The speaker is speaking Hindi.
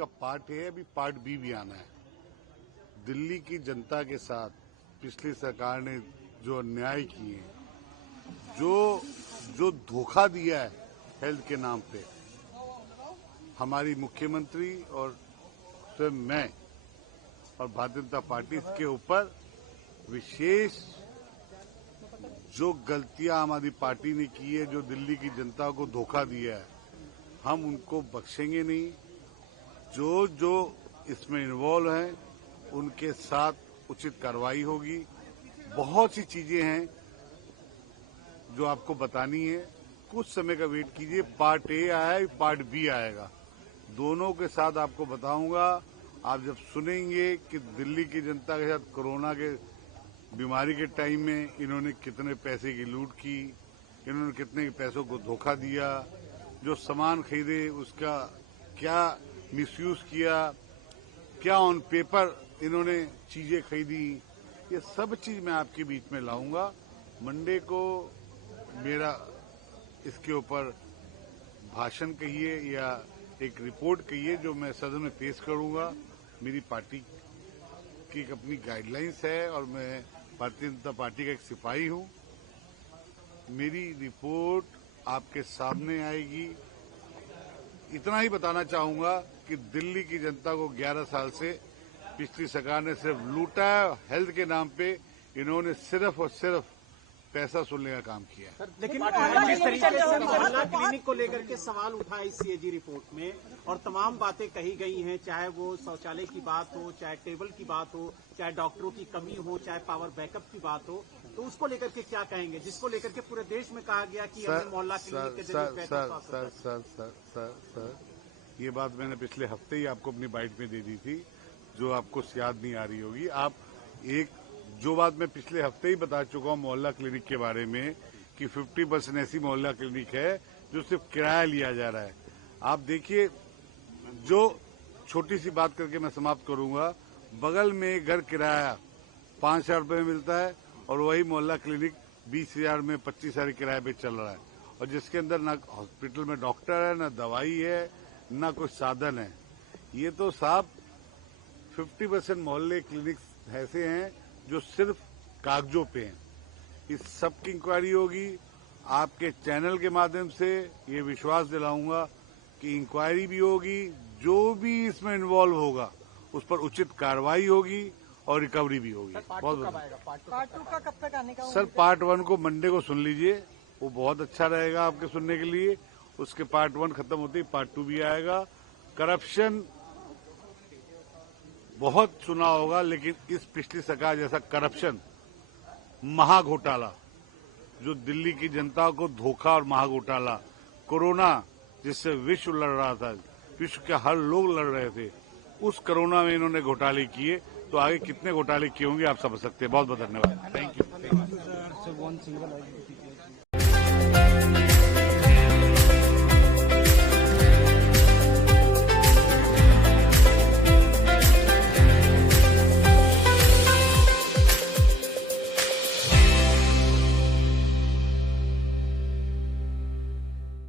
का पार्ट है, अभी पार्ट बी भी आना है। दिल्ली की जनता के साथ पिछली सरकार ने जो अन्याय किए, जो धोखा दिया है हेल्थ के नाम पे, हमारी मुख्यमंत्री और स्वयं मैं और भारतीय जनता पार्टी इसके ऊपर विशेष जो गलतियां आम आदमी पार्टी ने की है, जो दिल्ली की जनता को धोखा दिया है, हम उनको बख्शेंगे नहीं। जो इसमें इन्वॉल्व हैं उनके साथ उचित कार्रवाई होगी। बहुत सी चीजें हैं जो आपको बतानी है, कुछ समय का वेट कीजिए। पार्ट ए आया है, पार्ट बी आएगा, दोनों के साथ आपको बताऊंगा। आप जब सुनेंगे कि दिल्ली की जनता के साथ कोरोना के बीमारी के टाइम में इन्होंने कितने पैसे की लूट की, इन्होंने कितने पैसों को धोखा दिया, जो सामान खरीदे उसका क्या मिसयूज किया, क्या ऑन पेपर इन्होंने चीजें खरीदी, ये सब चीज मैं आपके बीच में लाऊंगा। मंडे को मेरा इसके ऊपर भाषण कहिए या एक रिपोर्ट कहिए जो मैं सदन में पेश करूंगा। मेरी पार्टी की एक अपनी गाइडलाइंस है और मैं भारतीय जनता पार्टी का एक सिपाही हूं। मेरी रिपोर्ट आपके सामने आएगी। इतना ही बताना चाहूंगा कि दिल्ली की जनता को 11 साल से पिछली सरकार ने सिर्फ लूटा है। हेल्थ के नाम पे इन्होंने सिर्फ और सिर्फ पैसा सुनने का काम किया। लेकिन जिस तरीके से मोहल्ला क्लिनिक को लेकर के सवाल उठा इस सीएजी रिपोर्ट में और तमाम बातें कही गई हैं, चाहे वो शौचालय की बात हो, चाहे टेबल की बात हो, चाहे डॉक्टरों की कमी हो, चाहे पावर बैकअप की बात हो, तो उसको लेकर के क्या कहेंगे, जिसको लेकर के पूरे देश में कहा गया कि हमने मोहल्ला क्लिनिक के जरिए सर, ये बात मैंने पिछले हफ्ते ही आपको अपनी बाइट में दे दी थी, जो आपको याद नहीं आ रही होगी। आप जो बात मैं पिछले हफ्ते ही बता चुका हूं मोहल्ला क्लिनिक के बारे में कि 50% ऐसी मोहल्ला क्लिनिक है जो सिर्फ किराया लिया जा रहा है। आप देखिए, जो छोटी सी बात करके मैं समाप्त करूंगा, बगल में घर किराया 5,000 रुपये में मिलता है और वही मोहल्ला क्लिनिक 20,000 में 25,000 किराए पे चल रहा है, और जिसके अंदर ना हॉस्पिटल में डॉक्टर है, ना दवाई है, ना कोई साधन है। ये तो साहब 50% मोहल्ले क्लिनिक्स ऐसे हैं जो सिर्फ कागजों पे हैं। इस सब की इंक्वायरी होगी। आपके चैनल के माध्यम से ये विश्वास दिलाऊंगा कि इंक्वायरी भी होगी, जो भी इसमें इन्वॉल्व होगा उस पर उचित कार्रवाई होगी और रिकवरी भी होगी। बहुत पार्ट 2 का कब तक आने का? सर, पार्ट 1 को मंडे को सुन लीजिए, वो बहुत अच्छा रहेगा आपके सुनने के लिए। उसके पार्ट 1 खत्म होते ही पार्ट 2 भी आएगा। करप्शन बहुत सुना होगा, लेकिन इस पिछली सरकार जैसा करप्शन, महाघोटाला, जो दिल्ली की जनता को धोखा और महाघोटाला, कोरोना जिससे विश्व लड़ रहा था, विश्व के हर लोग लड़ रहे थे, उस कोरोना में इन्होंने घोटाले किए, तो आगे कितने घोटाले किए होंगे आप समझ सकते हैं। बहुत बहुत धन्यवाद। Thank you.